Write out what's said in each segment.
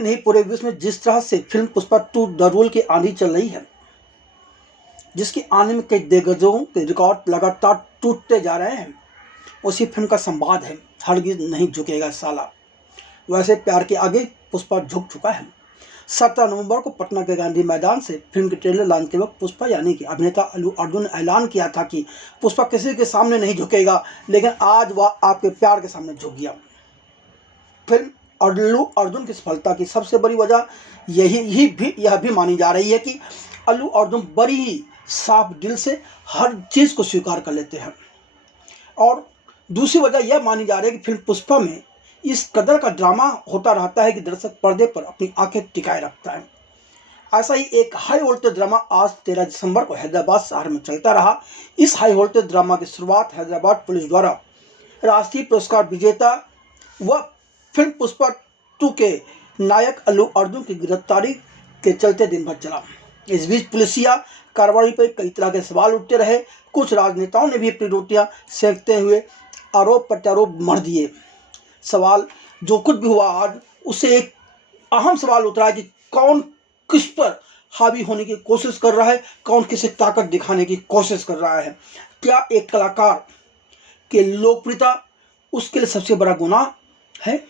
ही नहीं पूरे विश्व में जिस तरह से फिल्म पुष्पा 2 द रूल की आंधी चल रही है, जिसकी आने में कई दिग्गजों के रिकॉर्ड लगातार टूटते जा रहे हैं, उसी फिल्म का संवाद है हरगिज नहीं झुकेगा साला। वैसे प्यार के आगे पुष्पा झुक चुका है। 17 नवंबर को पटना के गांधी मैदान से फिल्म के ट्रेलर लॉन्च के वक्त पुष्पा यानी कि अभिनेता अल्लू अर्जुन ने ऐलान किया था कि पुष्पा किसी के सामने नहीं झुकेगा, लेकिन आज वह आपके प्यार के सामने झुक गया। फिल्म अल्लू अर्जुन की सफलता की सबसे बड़ी वजह यह भी मानी जा रही है कि अल्लू अर्जुन बड़ी ही साफ दिल से हर चीज़ को स्वीकार कर लेते हैं, और दूसरी वजह यह मानी जा रही है कि फिल्म पुष्पा में इस कदर का ड्रामा होता रहता है कि दर्शक पर्दे पर अपनी आंखें टिकाए रखता है। ऐसा ही एक हाई वोल्टेज ड्रामा आज 13 दिसंबर को हैदराबाद शहर में चलता रहा। इस हाई वोल्टेज ड्रामा की शुरुआत हैदराबाद पुलिस द्वारा राष्ट्रीय पुरस्कार विजेता व फिल्म पुष्पा 2 के नायक अल्लू अर्जुन की गिरफ्तारी के चलते दिन भर चला। इस बीच पुलिसिया कार्रवाई पर कई तरह के सवाल उठते रहे। कुछ राजनेताओं ने भी अपनी रोटियां सेंकते हुए आरोप प्रत्यारोप मढ़ दिए। सवाल जो कुछ भी हुआ आज, उससे एक अहम सवाल उठ रहा है कि कौन किस पर हावी होने की कोशिश कर रहा है, कौन किसे ताकत दिखाने की कोशिश कर रहा है। क्या एक कलाकार के लोकप्रियता उसके लिए सबसे बड़ा गुनाह है?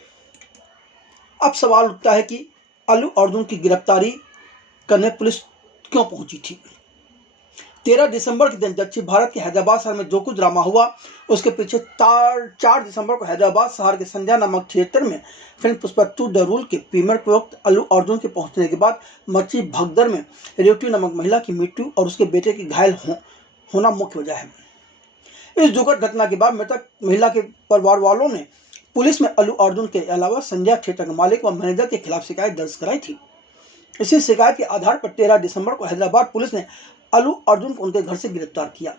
अब सवाल उठता है कि अल्लू अर्जुन की गिरफ्तारी करने पुलिस क्यों पहुंची थी। 13 दिसंबर के दिन दक्षिण भारत के हैदराबाद शहर में जो कुछ ड्रामा हुआ, उसके पीछे 4 दिसंबर को हैदराबाद शहर के संध्या नामक थिएटर में फिल्म पुष्पा 2 द रूल के प्रीमियर के वक्त अल्लू अर्जुन के पहुंचने के बाद मची भगदड़ में रेवती नामक महिला की मृत्यु और उसके बेटे की घायल होना मुख्य वजह है। इस दुखद घटना के बाद मृतक महिला के परिवार वालों ने पुलिस में अल्लू अर्जुन के अलावा संध्या थिएटर के मालिक व मैनेजर के खिलाफ शिकायत दर्ज कराई थी। इसी शिकायत के आधार पर 13 दिसंबर को हैदराबाद पुलिस ने अल्लू अर्जुन को उनके घर से गिरफ्तार किया।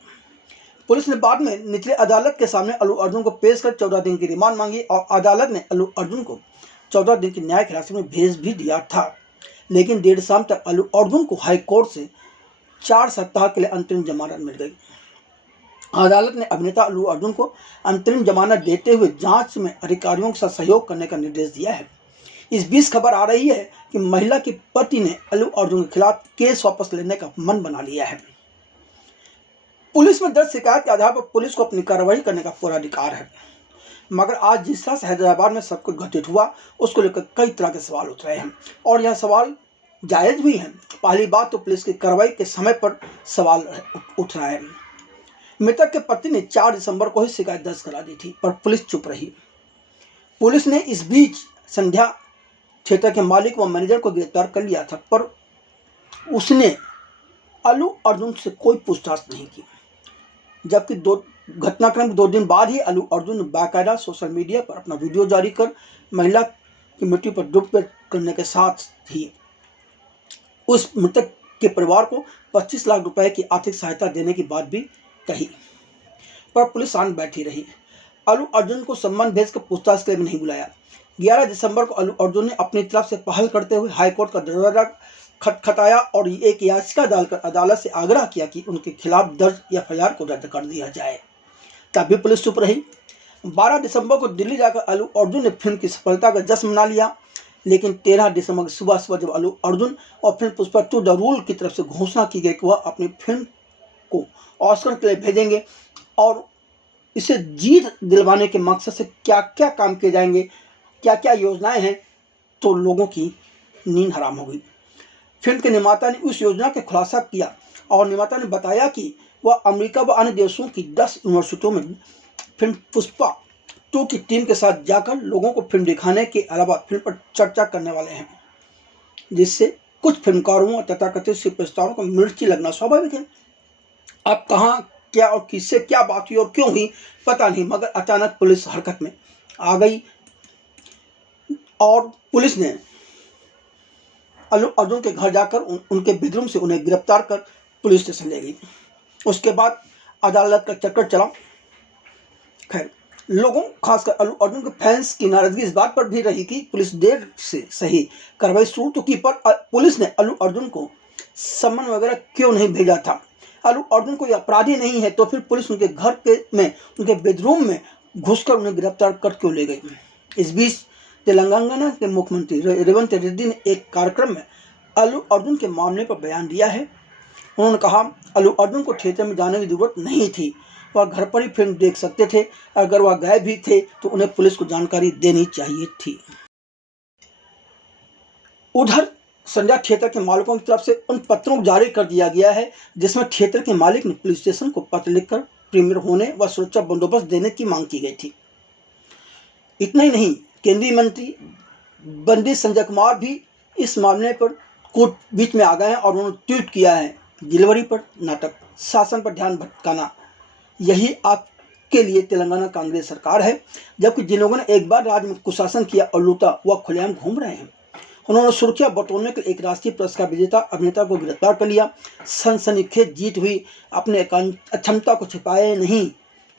पुलिस ने बाद में निचले अदालत के सामने अल्लू अर्जुन को पेश कर 14 दिन की रिमांड मांगी और अदालत ने अल्लू अर्जुन को 14 दिन की न्यायिक हिरासत में भेज भी दिया था। लेकिन देर शाम तक अल्लू अर्जुन को हाई कोर्ट से 4 सप्ताह के लिए अंतरिम जमानत मिल गई। अदालत ने अभिनेता अल्लू अर्जुन को अंतरिम जमानत देते हुए जांच में अधिकारियों के साथ सहयोग करने का निर्देश दिया है। इस बीच खबर आ रही है कि महिला के पति ने अल्लू अर्जुन के खिलाफ केस वापस लेने का मन बना लिया है। पुलिस में दर्ज शिकायत के आधार पर पुलिस को अपनी कार्रवाई करने का पूरा अधिकार है, मगर आज जिस तरह से हैदराबाद में सब कुछ घटित हुआ, उसको लेकर कई तरह के सवाल उठ रहे हैं और यह सवाल जायज़ भी हैं। पहली बात तो पुलिस की कार्रवाई के समय पर सवाल उठ रहा है। मृतक के पति ने 4 दिसंबर को ही शिकायत दर्ज करा दी थी, पर पुलिस चुप रही। पुलिस ने इस बीच संध्या थिएटर के मालिक व मैनेजर को गिरफ्तार कर लिया था, पर उसने अल्लू अर्जुन से कोई पूछताछ नहीं की। जबकि घटनाक्रम के 2 दिन बाद ही अल्लू अर्जुन ने बाकायदा सोशल मीडिया पर अपना वीडियो जारी कर महिला की मृत्यु पर दुख व्यक्त करने के साथ ही उस मृतक के परिवार को 25 लाख रुपए की आर्थिक सहायता देने की बात भी कही, पर पुलिस शांत बैठी रही। अल्लू अर्जुन को सम्मान भेजकर पूछताछ के लिए भी नहीं बुलाया। 11 दिसंबर को अल्लू अर्जुन ने अपनी तरफ से पहल करते हुए हाईकोर्ट का दरवाजा खटखटाया और एक याचिका डालकर अदालत से आग्रह किया कि उनके खिलाफ दर्ज एफआईआर को रद्द कर दिया जाए। तब भी पुलिस चुप रही। 12 दिसंबर को दिल्ली जाकर अल्लू अर्जुन ने फिल्म की सफलता का जश्न मना लिया, लेकिन 13 दिसंबर की सुबह जब अल्लू अर्जुन और फिल्म पुष्पा 2 द रूल की तरफ से घोषणा की गई कि वह अपनी फिल्म को ऑस्कर के लिए भेजेंगे और इसे जीत दिलवाने के मकसद से क्या क्या काम किए जाएंगे, क्या क्या योजनाएं हैं, तो लोगों की नींद हराम हो गई। फिल्म के निर्माता ने उस योजना का खुलासा किया और निर्माता ने बताया कि वह अमेरिका व अन्य देशों की 10 यूनिवर्सिटियों में फिल्म पुष्पा 2 की टीम के साथ जाकर लोगों को फिल्म दिखाने के अलावा फिल्म पर चर्चा करने वाले हैं, जिससे कुछ फिल्मकारों और तथाकथित सुपरस्टारों को मिर्ची लगना स्वाभाविक है। अब कहाँ क्या और किससे क्या बात हुई और क्यों हुई पता नहीं, मगर अचानक पुलिस हरकत में आ गई और पुलिस ने अल्लू अर्जुन के घर जाकर उनके बेडरूम से उन्हें गिरफ्तार कर पुलिस स्टेशन ले गई। उसके बाद अदालत का चक्कर चला। खैर, लोगों खासकर अल्लू अर्जुन के फैंस की नाराजगी इस बात पर भी रही कि पुलिस देर से सही कार्रवाई शुरू तो की, पर पुलिस ने अल्लू अर्जुन को सम्मन वगैरह क्यों नहीं भेजा था। अल्लू अर्जुन कोई अपराधी नहीं है तो फिर पुलिस उनके घर में उनके बेडरूम में घुसकर उन्हें गिरफ्तार कर क्यों ले गई। इस बीच तेलंगाना के मुख्यमंत्री रेवंत रेड्डी ने एक कार्यक्रम में अल्लू अर्जुन के मामले पर बयान दिया है। उन्होंने कहा, अल्लू अर्जुन को थिएटर में जाने की जरूरत नहीं थी, वह घर पर ही फिल्म देख सकते थे। अगर वह गए भी थे तो उन्हें पुलिस को जानकारी देनी चाहिए थी। उधर संध्या थिएटर के मालिकों की तरफ से उन पत्रों को जारी कर दिया गया है जिसमें थिएटर के मालिक ने पुलिस स्टेशन को पत्र लिखकर प्रीमियर होने व सुरक्षा बंदोबस्त देने की मांग की गई थी। इतना ही नहीं, केंद्रीय मंत्री बंदी संजय कुमार भी इस मामले पर कोर्ट बीच में आ गए हैं और उन्होंने ट्वीट किया है, डिलीवरी पर नाटक, शासन पर ध्यान भटकाना, यही आपके लिए तेलंगाना कांग्रेस सरकार है। जबकि जिन लोगों ने एक बार राज्य में कुशासन किया और लूटा वह खुलेआम घूम रहे हैं। उन्होंने सुर्खियां बटोरने के एक राष्ट्रीय पुरस्कार विजेता अभिनेता को गिरफ्तार कर लिया। सनसनीखेज जीत हुई, अपने अक्षमता को छिपाए नहीं,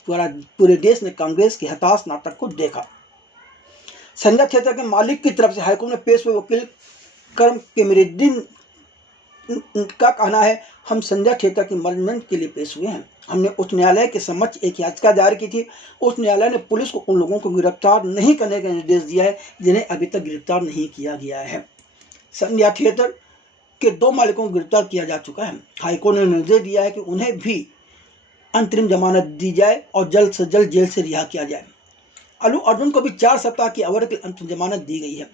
पूरे देश ने कांग्रेस के हताश नाटक को देखा। संध्या थिएटर के मालिक की तरफ से हाईकोर्ट में पेश हुए वकील करम केमरुद्दीन का कहना है, हम संध्या थिएटर की मैनेजमेंट के लिए पेश हुए हैं। हमने उच्च न्यायालय के समक्ष एक याचिका दायर की थी। उच्च न्यायालय ने पुलिस को उन लोगों को गिरफ्तार नहीं करने का निर्देश दिया है जिन्हें अभी तक गिरफ्तार नहीं किया गया है। संध्या थिएटर के 2 मालिकों को गिरफ्तार किया जा चुका है। हाईकोर्ट ने निर्देश दिया है कि उन्हें भी अंतरिम जमानत दी जाए और जल्द से जल्द जेल से रिहा किया जाए। अल्लू अर्जुन को भी 4 सप्ताह की अवधि की अंतरिम जमानत दी गई है।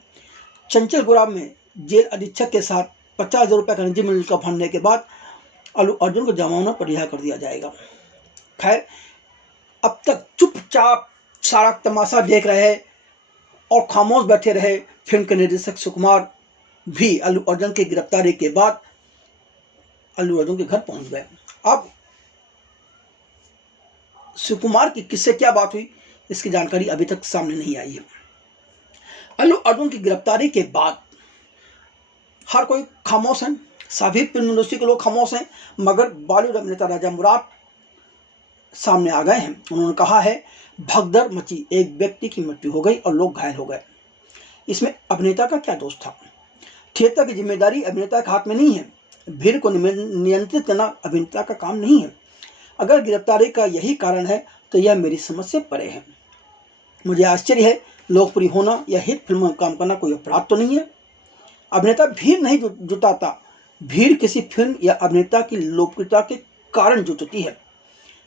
चंचल गुराम में जेल अधीक्षक के साथ 50,000 रुपये का निजी मुल्का भरने के बाद अल्लू अर्जुन को जमानत पर रिहा कर दिया जाएगा। खैर, अब तक चुपचाप सारा तमाशा देख रहे और खामोश बैठे रहे फिल्म के निर्देशक सुकुमार भी अल्लू अर्जुन की गिरफ्तारी के बाद अल्लू अर्जुन के घर पहुंच गए। अब सुकुमार की किससे क्या बात हुई इसकी जानकारी अभी तक सामने नहीं आई है। अल्लू अर्जुन की गिरफ्तारी के बाद हर कोई खामोश है, सभी फिल्म इंडस्ट्री के लोग खामोश हैं, मगर बॉलीवुड अभिनेता राजा मुराद सामने आ गए हैं। उन्होंने कहा है, भगदड़ मची, एक व्यक्ति की मृत्यु हो गई और लोग घायल हो गए, इसमें अभिनेता का क्या दोष था? थिएटर की जिम्मेदारी अभिनेता के हाथ में नहीं है, भीड़ को नियंत्रित करना अभिनेता का काम नहीं है। अगर गिरफ्तारी का यही कारण है तो यह मेरी समझ से परे है। मुझे आश्चर्य है, लोकप्रिय होना या हिट फिल्म में काम करना कोई अपराध तो नहीं है। अभिनेता भीड़ नहीं जुटाता, भीड़ किसी फिल्म या अभिनेता की लोकप्रियता के कारण जुटती है।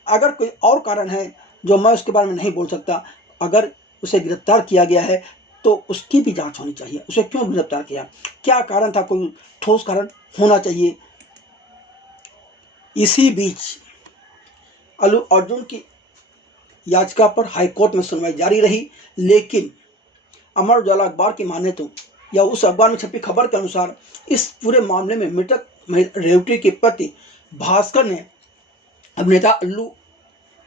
अगर कोई और कारण है जो मैं उसके बारे में नहीं बोल सकता, अगर उसे गिरफ्तार किया गया है तो उसकी भी जांच होनी चाहिए। उसे क्यों गिरफ्तार किया, क्या कारण था, कोई ठोस कारण होना चाहिए। इसी बीच अल्लू अर्जुन की याचिका पर हाईकोर्ट में सुनवाई जारी रही, लेकिन अमर उजाला अखबार की माने तो या उस अखबार में छपी खबर के अनुसार इस पूरे मामले में मृतक रेवती के पति भास्कर ने अभिनेता अल्लू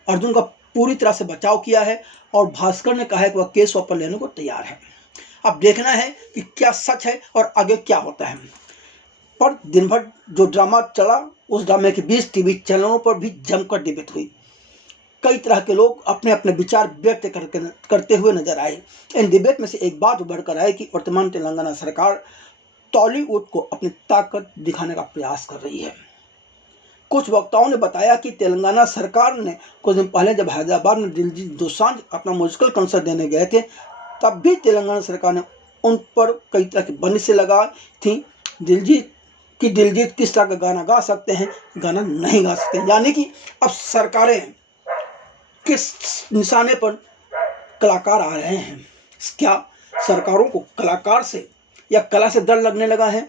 अर्जुन का पूरी तरह से बचाव किया है और भास्कर ने कहा है कि वह केस वापस लेने को तैयार है। अब देखना है कि क्या सच है और आगे क्या होता है। पर दिन भर जो ड्रामा चला, उस ड्रामे के बीच टीवी चैनलों पर भी जमकर डिबेट हुई। कई तरह के लोग अपने अपने विचार व्यक्त करते हुए नजर आए। इन डिबेट में से एक बात उभर कर आई कि वर्तमान तेलंगाना सरकार टॉलीवुड को अपनी ताकत दिखाने का प्रयास कर रही है। कुछ वक्ताओं ने बताया कि तेलंगाना सरकार ने कुछ दिन पहले जब हैदराबाद में दिलजीत दोसांझ अपना म्यूजिकल कंसर्ट देने गए थे, तब भी तेलंगाना सरकार ने उन पर कई तरह की बंदिशें लगा थी। दिलजीत किस तरह का गाना गा सकते हैं, गाना नहीं गा सकते। यानी कि अब सरकारें किस निशाने पर कलाकार आ रहे हैं। क्या सरकारों को कलाकार से या कला से डर लगने लगा है?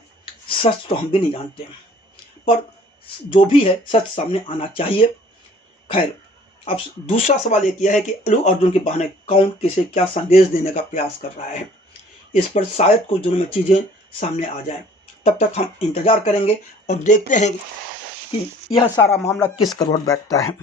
सच तो हम भी नहीं जानते, पर जो भी है सच सामने आना चाहिए। खैर, अब दूसरा सवाल एक यह है कि अल्लू अर्जुन के बहाने कौन किसे क्या संदेश देने का प्रयास कर रहा है। इस पर शायद कुछ दिनों में चीज़ें सामने आ जाएं। तब तक हम इंतज़ार करेंगे और देखते हैं कि यह सारा मामला किस करवट बैठता है।